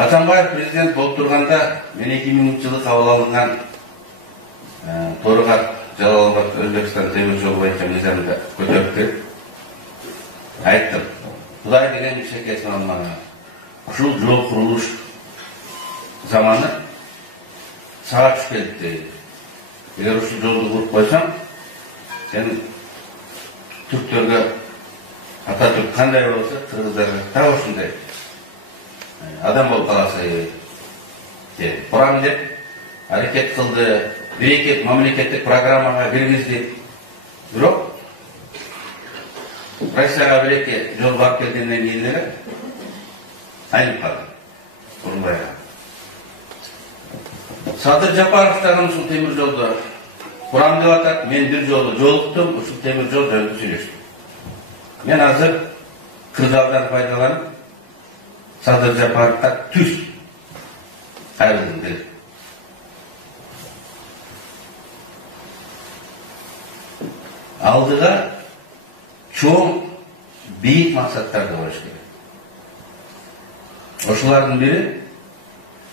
Атамбаев президент болып тұрғанда мен 2000 жылы қабыл алынған Торғат Жалалабад Өзбекстан темір жолы бойынша мезанды көтеріп келіп айттым. Құдай деген шекесін алмаған. Ушул жол құрылыш заманы сағат үш келді дейді. Егер ушул жолды құрып қойсаң, сен түрктерге Ататүрк қандай болса, қырғыздарға да осындай адам болып қаласы деп, құрам деп әрекет қылды. Bir-екі мемлекеттік программаға кіргізді. Бирок Россияға бір-екі жол барып келгеннен кейінлері айнып қалды. Құрылбайға. Садыр Жапаровтардың ушул темір жолды құрам деп атат. Мен бір жолы жолықтым, ушул темір жол жөнінде сөйлештім. Мен азыр кырдаалдан пайдаланып Садыр Жапаровқа түс кайрылдым дедим. Алдыға чоң бейік мақсаттарды қойыш керек. Ошылардың бірі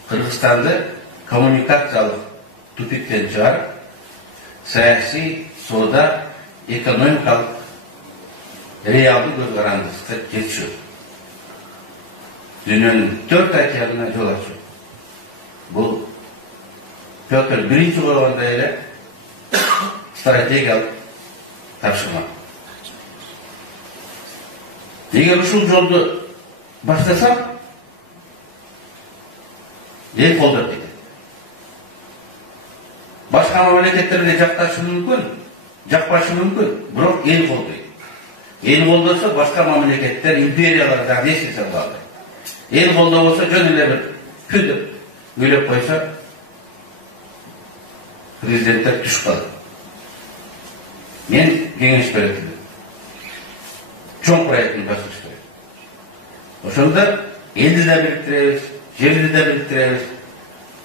Қырғызстанды коммуникациялық тупиктен шығарып, саяси, сода, экономикалық реалды көзқарандысқа жетші. Дүниенің 4 океанына жол ашу. Бұл Петр бірінші болғанда елі стратегиялық тапшырма. Егер ушул жолды баштасам, ел қолдап кетеді. Башқа мемлекеттерде жақташы мүмкін, жақпашы мүмкін, бирок ел қолдайды. Ел қолдаса, башқа мемлекеттер, империяларда ешке салады. Ел қолда болса, жөн эле бир күндүп, үйлеп қойса, президенттер түшіп қалды. Мен кеңеш беретінді. Чоң проектін басып керек. Ошонда елді да біріктіреміз, жерді да біріктіреміз,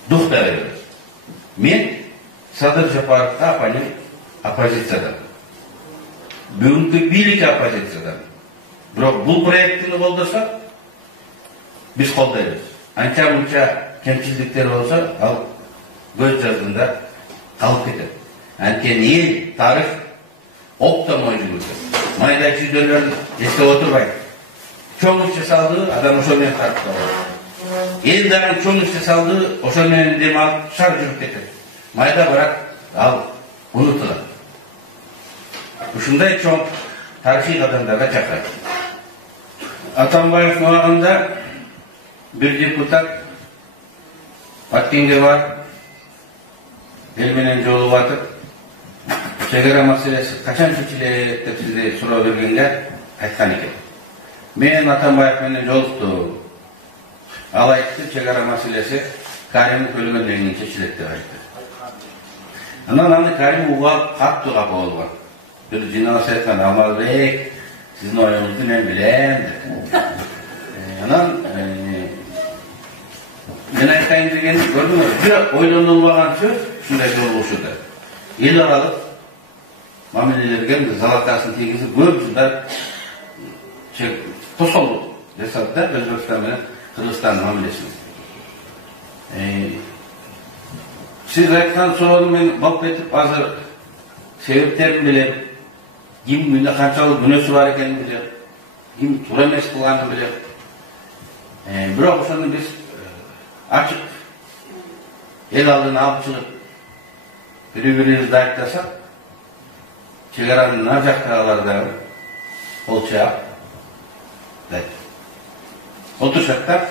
дух да береміз. Мен Садыр Жапаровқа оппозициядан. Бүгінгі билік оппозициядан. Бирок бұл проектіні қолдаса, біз қолдаймыз. Анча-мунча кемшілдіктер болса, ал көз жазында қалып кетеді. Анткени ел, тарих оптом ойнайды. Майда чүйдөлөрүн эстеп отурбайт. Чоң иш жасалды, адам ошол менен тартып калат. Эл дагы чоң иш жасалды, ошол менен дем алып шар жүрүп кетет. Майда бирок ал унутулат. Ушундай чоң тарихи кадамдарга чакырат. Атамбаев убагында бир депутат Баткенге барып, эл менен жолугуп атып, чегара маселеси качан чечилет деп сизге суроо бергенге айткан экен. Мен Атамбаев менен жолуктум. Ал айтты, чегара маселеси Карим өлгөндөн кийин чечилет деп айтты. Анан аны Карим угап катты капа болгон. Бир жиналыш айткан, Алмазбек, сиздин оюңузду мен билем деп. Анан мен айтайын деген көрдүңүз, бир ойлонулбаган сөз ушундай жолугушуда. Эл аралык мамилелерге залатасын тийгизип көп жылдар тосолуп жасады да Өзбекстан менен Кыргызстандын мамилесин. Сиз айткан суроону мен балып кетип, азыр себептерин билем, ким мында канчалык күнөөсү бар экенин билем, ким туура эмес кылганын билем. Бирок ошону биз ачык эл алдына алып чыгып бири-бирибизди айыптасак, чегаранын нар жактагылар дагы кол чаап отурушат да.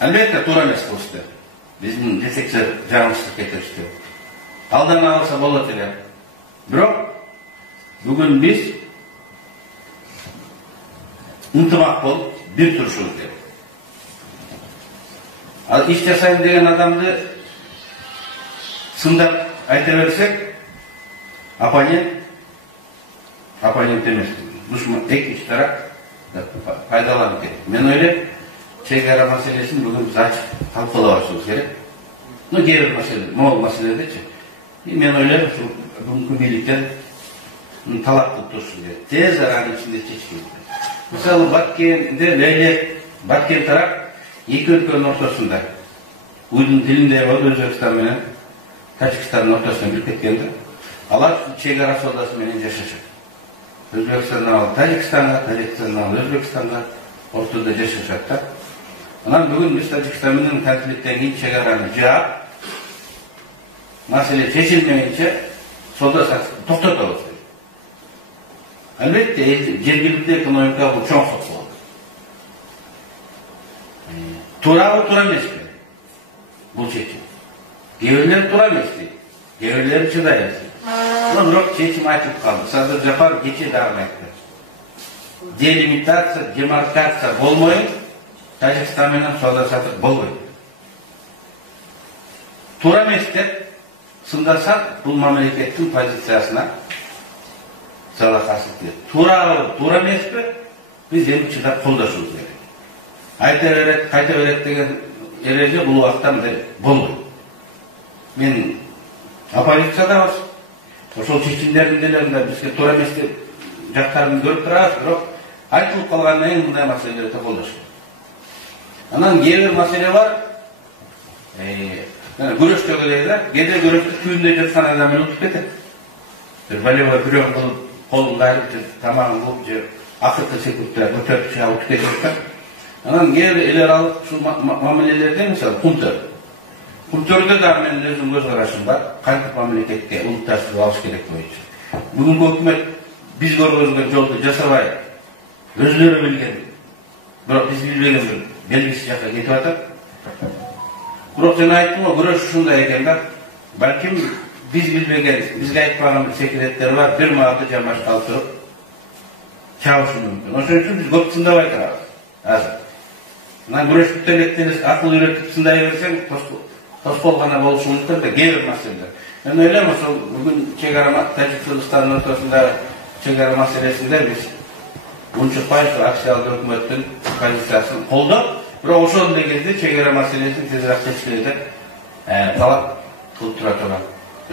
Албетте туура эмес кылышты. Биздин жетекчи жагымсыздык кетиришти. Алдана алса болот эле. Бирок бүгүн биз ынтымак болуп бир турушубуз керек. Ал иш жасайм деген адамды сындап айта берсек, оппонент эмес, душман, экинчи тарап пайдаланып кетет. Мен ойлойм, чегара маселесин бүгүн биз ачык талкуулабашыбыз керек. Кээ бир маселе, могул маселедечи. Мен ойлойм, бүгүнкү бийликтен талап кылып турушубуз керек. Тез аранын ичинде чечилет. Мисалы Баткенде Лейлек, Баткен тарап iki ülkenin ortasında uydun dilinde var Özbekistan menен Tacikistandın ortasına girip ketkende alar çegara sodası menен yaşaşat. Özbekistan'dan alıp Tacikistan'a, Tacikistan'dan alıp Özbekistan'a ortada yaşaşatlar. Ondan bugün biz Tacikistan'ın konflikten keyin chegarani jap, masele çeşilmeyince soda satışını to'xtatamiz. Albatta, jергilikti ekonomika bu cho'ng so'q bo'ldi. To'ra emasmi? Bu chechim. Gevirler to'ra emasdi. Gevirler chidayapti. Biroq chechim aytib qoldi. Sadir Jafar kecha davom etdi. Delimitatsiya, demarkatsiya bo'lmay, Tojikiston bilan savdo sotiq bo'lmaydi. To'ra emas deb sındarsak bu memleketin pozitsiyasına salakasılık diyor. Tura emasmi? Biz hem çıdap qo'llashimiz kerak. Qayta öğret degen ereje bu vaqtdan beri bo'ldi. Men opozitsiyada var. Ошол чечимдердин делеринде бизге туура эмес деп жактарын көрүп турабыз, бирок айтылып калгандан кийин мындай маселелерди колдош керек. Анан кээ бир маселе бар. Көрөштөгө эле, кээде көрөштү күйүндө жаткан адам менен утуп кетет. Бир балева бирөө кылып, колун кайрып, тамагын кылып же акыркы секундда көтөрүп чыгып утуп кетет. Анан кээ бир эл аралык ушул мамилелерде мисалы Kunturda da men özüm göz kararım var. Kayıp memlekette uluslararası alış gerek boyunca. Bugün hükümet biz görgözgen yolda jasabay. Özleri bilgen. Biroq biz bilbegen belgisi jakka ketip atar. Biroq sen ayttım o görüş şunday ekenler. Balkim biz bilbegen, bizge aytmagan bir sekretler var. Bir maatta jamaş kaldırıp çağışı mümkün. Oşun üçün biz көп тыңдабай турабыз. Азыр. Мына күрөш бүтелектениз акыл үйрөтүп тыңдай берсең, Tospol gana boluşu мүмкүн да кээ маселе. Мен ойлойм, ошол бүгүн чегара Тажикстандын ортосунда чегара маселесинде биз унчукпай акциялык өкмөттүн позициясын колдоп, бирок ошол дегенде чегара маселесин тезирээк чечкиле деп талап кылып тура турган.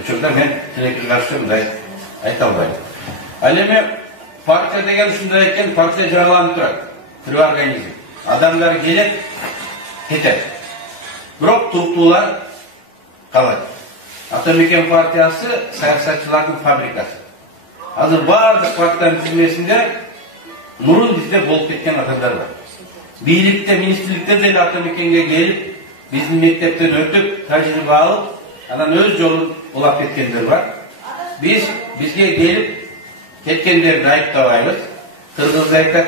Ошондо мен тилекке каршы мындай айта албайм. Ал эми партия деген ушундай экен, партия жараланып турат. Тирүү организм. Адамдар келет, кетет. Бирок туруктуулар калат. Атамекен партиясы саясатчылардын фабрикасы. Азыр баардык партиянын тизмесинде мурун бизде болуп кеткен адамдар бар. Бийликте, министрликте деле Атамекенге келип, биздин мектептен өтүп, тажрыйба алып, анан өз жолун улап кеткендер бар. Бизге келип кеткендерди айыптабайбыз. Кыргызда айтат,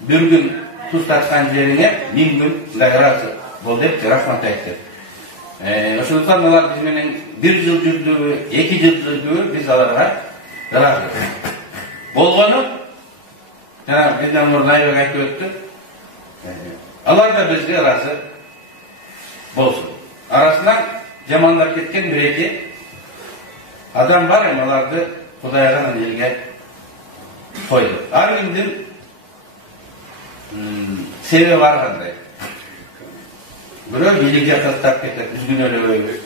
бир күн туз таткан жерине 1000 күн награда бол деп рахмат айтты. Ошондуктан алар биз менен 1 жыл жүрдүбү, 2 жыл жүрдүбү биз аларга ыраазы. Болгону жана бизden мурун Айбек айтып өттү. Алар да бизге ыраазы болсун. Арасынан жамандап кеткен бир-эки адам бар, эми аларды Кудайга элге койду. Ар кимдин себеби бар кандай. Бирөө бийлик жаксыртап кетет, үзгүнөлөбөйбүз.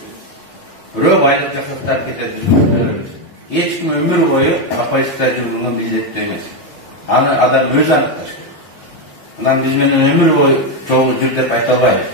Бирөө байлык жаксыртап кетет, үзгүнөлөбөйбүз. Эч ким өмүр бою оппозиция жүргөнгөн милдеттүү эмес. Аны адам өзү аныкташ керек. Анан биз менен өмүр бою жолу жүр деп айта албайбыз.